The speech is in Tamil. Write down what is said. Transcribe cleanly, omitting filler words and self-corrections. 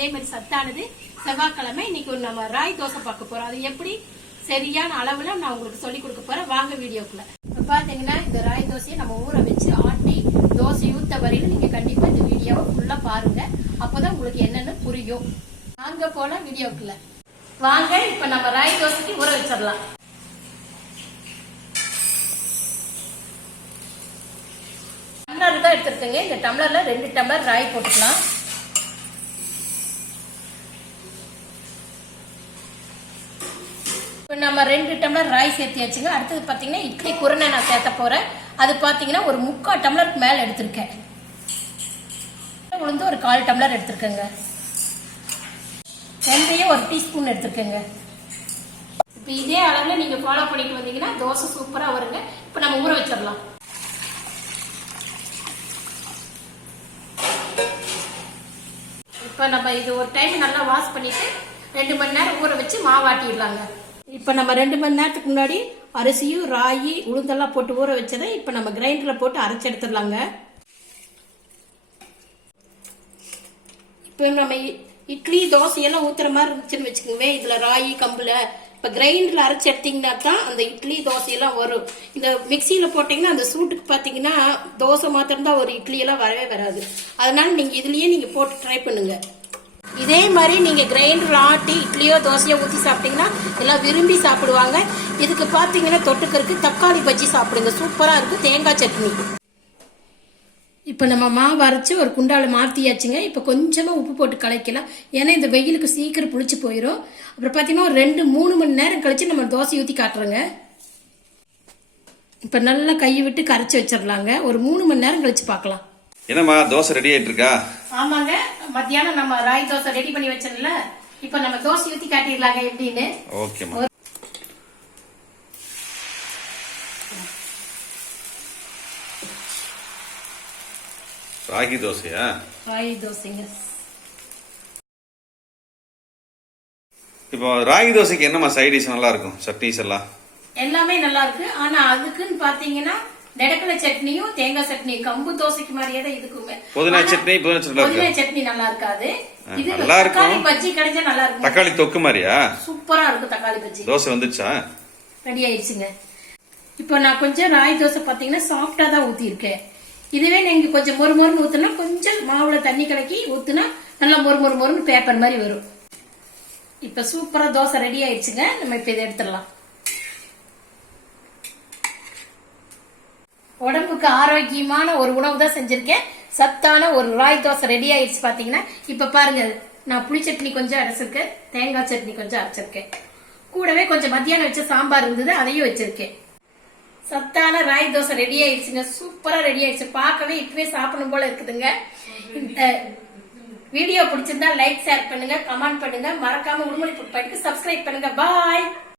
அதே மாதிரி சத்தானது. செவ்வாய்க்கிழமை இன்னைக்கு நம்ம ராய் தோசை பார்க்க போறோம். அது எப்படி சரியான அளவுல நான் உங்களுக்கு சொல்லி கொடுக்க போறேன். வாங்க வீடியோக்குள்ள. இப்ப பாத்தீங்கன்னா இந்த ராய் தோசையை நம்ம ஊற வச்சு ஆட்டி தோசை ஊத்த வரையில நீங்க கண்டிப்பா இந்த வீடியோவை ஃபுல்லா பாருங்க. அப்பதான் உங்களுக்கு என்னன்னு புரியும். வாங்க போல வீடியோக்குள்ள. வாங்க இப்ப நம்ம ராய் தோசைக்கு ஊற வச்சிடலாம். டம்ளர் தான் எடுத்துருக்கேங்க. இந்த டம்ளர்ல 2 டம்ளர் ராய் போட்டுக்கலாம். இப்போ நம்ம 2 டம்ளர் ராய் சேர்த்தியாச்சுங்க. அடுத்தது பார்த்தீங்கன்னா இட்லி குருணை நான் சேர்த்த போறேன். அது பார்த்தீங்கன்னா ஒரு 3/4 டம்ளருக்கு மேல எடுத்திருக்கேன். உளுந்து ஒரு 1/4 டம்ளர் எடுத்திருக்கேங்க. வெந்தயம் ஒரு டீஸ்பூன் எடுத்திருக்கேங்க. இப்போ இதே அளவுல நீங்க ஃபாலோ பண்ணிட்டு வந்தீங்கன்னா தோசை சூப்பரா வருங்க. இப்போ நம்ம ஊற வச்சிடலாம். இப்போ நம்ம இது ஒரு டைம் நல்லா வாஷ் பண்ணிட்டு 2 மணி நேரம் ஊற வச்சு மாவாட்டிடலாங்க. இப்போ நம்ம 2 மணி நேரத்துக்கு முன்னாடி அரிசியும் ராகி உளுந்தெல்லாம் போட்டு ஊற வச்சதை இப்போ நம்ம கிரைண்டர்ல போட்டு அரைச்சு எடுத்துடலாங்க. இப்போ நம்ம இட்லி தோசையெல்லாம் ஊத்துற மாதிரி இருந்துச்சுன்னு வச்சுக்கோங்க. இதுல ராகி கம்புல இப்ப கிரைண்டர்ல அரைச்சு எடுத்தீங்கன்னா தான் அந்த இட்லி தோசையெல்லாம் வரும். இந்த மிக்சியில போட்டீங்கன்னா அந்த சூட்டுக்கு பாத்தீங்கன்னா தோசை மாத்திரம் தான் ஒரு இட்லி எல்லாம் வரவே வராது. அதனால நீங்க இதுலயே நீங்க போட்டு ட்ரை பண்ணுங்க. இதே மாதிரி நீங்க கிரைண்டர் ஆட்டி இட்லியோ தோசையோ ஊற்றி சாப்பிட்டீங்கன்னா எல்லாம் விரும்பி சாப்பிடுவாங்க. இதுக்கு பாத்தீங்கன்னா தொட்டுக்கருக்கு தக்காளி பஜ்ஜி சாப்பிடுங்க, சூப்பரா இருக்கு. தேங்காய் சட்னி. இப்ப நம்ம மாவு அரைச்சு ஒரு குண்டால மாத்தியாச்சுங்க. இப்ப கொஞ்சமா உப்பு போட்டு கலக்கலாம். ஏன்னா இந்த வெயிலுக்கு சீக்கிரம் புளிச்சு போயிடும். அப்புறம் பாத்தீங்கன்னா ஒரு 2-3 மணி நேரம் கழிச்சு நம்ம தோசை ஊத்தி காட்டுறோங்க. இப்ப நல்லா கையை விட்டு கரைச்சு வச்சிடலாங்க. ஒரு 3 மணி நேரம் கழிச்சு பாக்கலாம். என்னம்மா தோசை ரெடி ஆயிட்டு இருக்கா? ஆமாங்க, மத்தியானம் நம்ம ராய் தோசை ரெடி பண்ணி வச்சிடல. இப்ப நம்ம தோசை ஊத்தி காட்டிடலாங்க எப்படின்னு. ஓகேம்மா. ராகி தோசையா? ராகி தோசைங்க. இப்போ ராகி தோசைக்கு என்னமா சைட் டிஷ் நல்லா இருக்கும்? சட்னிஸ் எல்லாம் எல்லாமே நல்லா இருக்கு. ஆனா அதுக்குன்னு பாத்தீங்கன்னா நெடக்கலை சட்னியும் தேங்காய் சட்னி கம்பு தோசைக்கு மாதிரியே தான் இதுக்குமே. புதினா சட்னி சட்னி நல்லா இருக்காது. இது நல்லா இருக்கும். தக்காளி பஜ்ஜி கிடைச்சா நல்லா இருக்கும். தக்காளி தொக்கு மாதிரியா? சூப்பரா இருக்கும் தக்காளி பஜ்ஜி. தோசை வந்துச்சா? ரெடி ஆயிடுச்சுங்க. இப்போ நான் கொஞ்சம் ராய் தோசை பாத்தீங்கன்னா சாஃப்டா தான் ஊத்தி இருக்கேன். இதுவே நீங்க கொஞ்சம் மொறுமொறுன்னு ஊத்துனா கொஞ்சம் மாவுல தண்ணி கலக்கி ஊத்துனா நல்லா மொறுமொறுன்னு பேப்பர் மாதிரி வரும். இப்ப சூப்பரா தோசை ரெடி ஆயிடுச்சுங்க. நம்ம இப்ப இதை எடுத்துடலாம். உடம்புக்கு ஆரோக்கியமான ஒரு உணவு தான் செஞ்சிருக்கேன். சத்தான ஒரு ராய் தோசை ரெடி ஆயிடுச்சு. பாத்தீங்கன்னா இப்ப பாருங்க, நான் புளி சட்னி கொஞ்சம் அரைச்சிருக்கேன், தேங்காய் சட்னி கொஞ்சம் அரைச்சிருக்கேன். கூடவே கொஞ்சம் மத்தியானம் வச்ச சாம்பார் இருந்தது, அதையும் வச்சிருக்கேன். சத்தான ராய் தோசை ரெடி ஆயிடுச்சுங்க. சூப்பரா ரெடி ஆயிடுச்சு. பார்க்கவே இப்பவே சாப்பிடணும் போல இருக்குதுங்க. இந்த வீடியோ பிடிச்சிருந்தா லைக், ஷேர் பண்ணுங்க, கமெண்ட் பண்ணுங்க. மறக்காம உடுமலை ஃபுட் பாயிண்ட்க்கு சப்ஸ்கிரைப் பண்ணுங்க. பாய்.